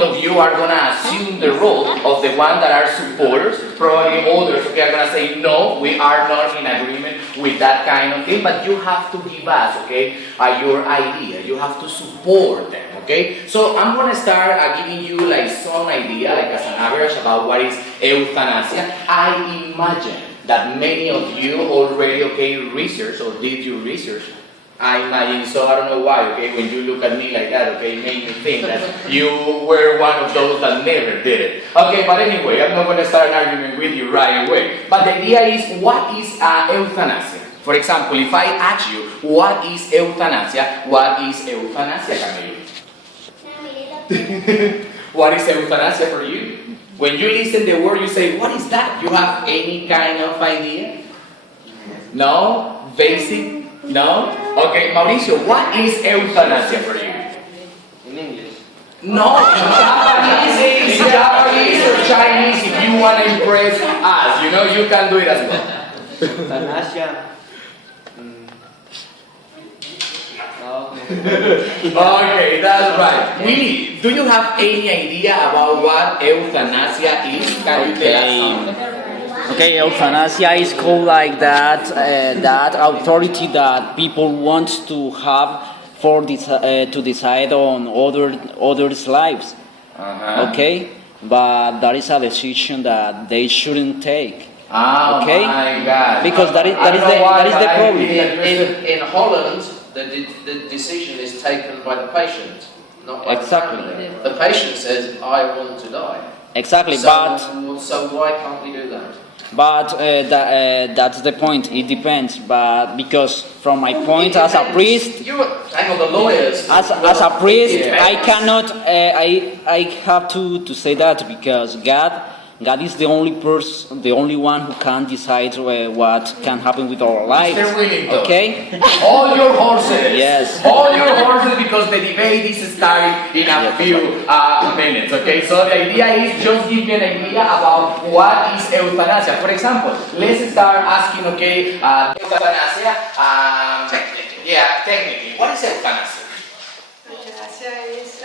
point of view are gonna assume the role of the one that are supporters. Probably others, okay, are gonna say no, we are not in agreement with that kind of thing. But you have to give us, okay, your idea. You have to support them, okay. So I'm gonna start giving you like some idea, like as an average, about what is euthanasia. I imagine that many of you already, okay, research or did your research. I imagine, so I don't know why, okay, when you look at me like that, okay, it made me think that you were one of those that never did it. Okay, but anyway, I'm not going to start an argument with you right away. But the idea is, what is euthanasia? For example, if I ask you, what is euthanasia? What is euthanasia, Camilo? What is euthanasia for you? When you listen the word, you say, what is that? You have any kind of idea? No? Basic? No? Okay, Mauricio, what is euthanasia for you? In English. No, in Japanese or Chinese, if you want to impress us, you know, you can do it as well. Euthanasia. Okay, that's right. Willie, do you have any idea about what euthanasia is? Can you tell us something? Okay, euthanasia is called like that, that authority that people want to have for to decide on others' lives. Okay, but that is a decision that they shouldn't take. Oh okay, my God! Because that is the problem. In Holland, the decision is taken by the patient, not by Exactly. the family. The patient says, "I want to die." Exactly, so why can't we do that? But that's the point. It depends. But because from my point as a priest, Hang on, the lawyers. as a priest, Yeah. I cannot. I have to say that because God is the only person, the only one who can decide what can happen with our lives. Mr. Willington. Okay. All your horses. Yes. All your horses, because the debate is starting in a few minutes. Okay. So the idea is just give me an idea about what is euthanasia. For example, let's start asking. Okay, euthanasia. Technically, what is euthanasia? Euthanasia is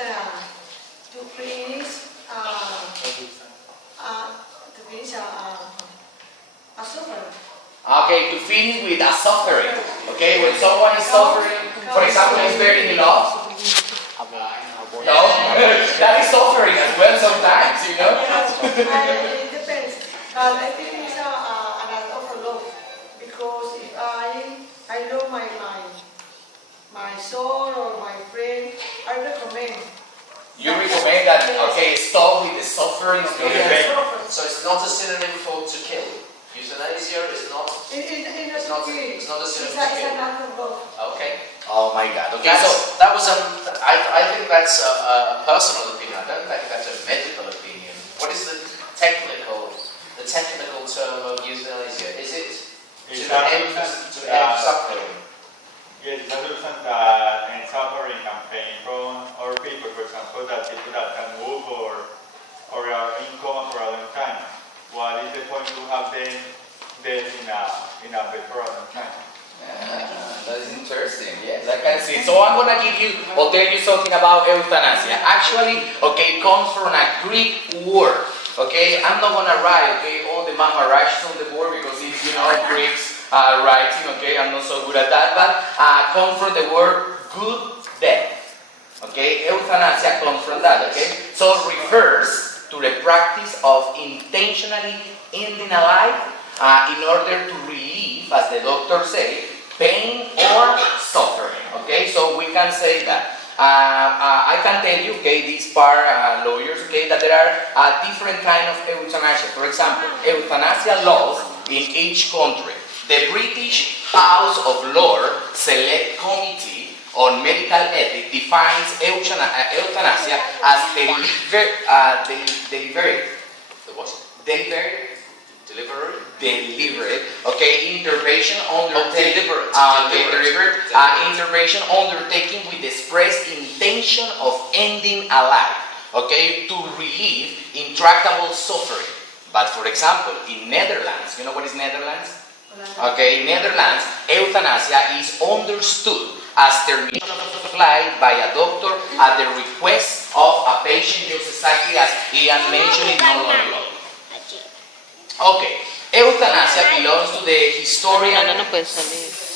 to finish a suffering. Okay, to finish with a suffering. Okay, when someone is suffering, for example, is very in love. No, that is suffering as well sometimes, you know. It depends. I think it's an act of love, because if I love my son or my friend, I recommend. You recommend that, okay, stop with the suffering, okay? So it's not a synonym for to kill. Euthanasia is not. It's not a synonym It's to an kill. act of love. Okay. Oh my God. Okay, so That was I think that's a personal opinion. I don't think that's a medical opinion. What is the technical term of euthanasia? Is it to end suffering? Yes, it's a solution that ends suffering and pain from our people, for example, that people that can move or are in coma for a long time. What is the point to have them dead in a bed for a long time? that is interesting. Yes, I can see. So I'm gonna give you or tell you something about euthanasia. Actually, okay, it comes from a Greek word. Okay, I'm not gonna write, okay, all the Maharashas on the board because it's, you know, Greeks writing. Okay, I'm not so good at that, but comes from the word good death. Okay, euthanasia comes from that. Okay, so it refers to the practice of intentionally ending a life in order to relieve, as the doctor say, pain or suffering. Okay, so we can say that. I can tell you, okay, these are lawyers, okay, that there are different kind of euthanasia. For example, euthanasia laws in each country. The British House of Lords Select Committee on Medical Ethics defines euthanasia as deliberate, okay, intervention intervention undertaken with the express intention of ending a life, okay, to relieve intractable suffering. But for example, in Netherlands, you know what is Netherlands? Okay, in Netherlands, euthanasia is understood as termination of life by a doctor at the request of a patient just exactly as Ian mentioned it not long ago. Okay, euthanasia belongs to the historian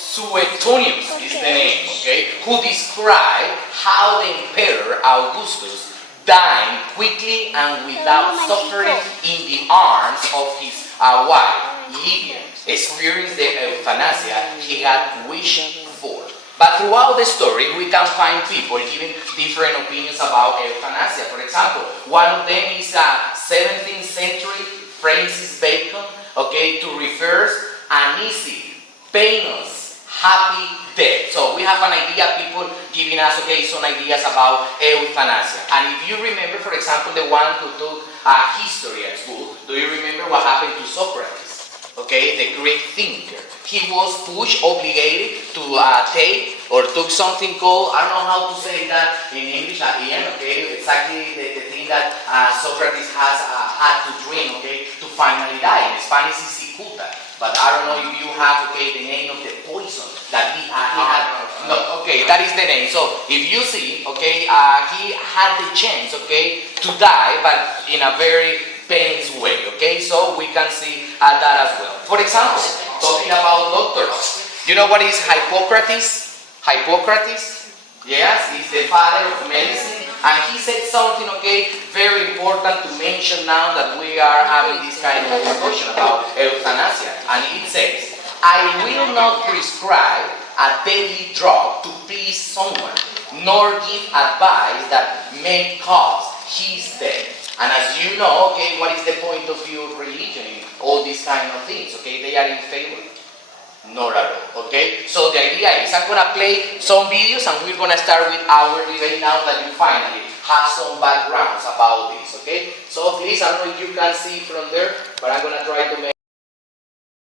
Suetonius is the name, okay, who described how the Emperor Augustus died quickly and without suffering in the arms of his wife, Livia, experienced the euthanasia he had wished for. But throughout the story, we can find people giving different opinions about euthanasia. For example, one of them is a 17th century Francis Bacon, okay, to refer an easy, painless, happy death. So we have an idea, people giving us, okay, some ideas about euthanasia. And if you remember, for example, the one who took history at school, do you remember what happened to Socrates? Okay, the Greek thinker. He was pushed, obligated to take or took something called, I don't know how to say that in English, Ian, okay, exactly the thing that Socrates has had to drink, okay, to finally die. In Spanish is cicuta, but I don't know if you have, okay, the name of the poison that he had. No, okay, that is the name. So if you see, okay, he had the chance, okay, to die, but in a very painless way, okay, so we can see that as well. For example, talking about doctors, you know what is Hippocrates? Hippocrates, yes, he's the father of medicine, and he said something, okay, very important to mention now that we are having this kind of discussion about euthanasia, and it says, I will not prescribe a deadly drug to please someone, nor give advice that may cause his death. And as you know, okay, what is the point of view of religion in all these kind of things, okay? They are in favor. Not at all, okay? So the idea is I'm going to play some videos and we're going to start with our debate now that you finally have some backgrounds about this, okay? So please, I don't know if you can see from there, but I'm going to try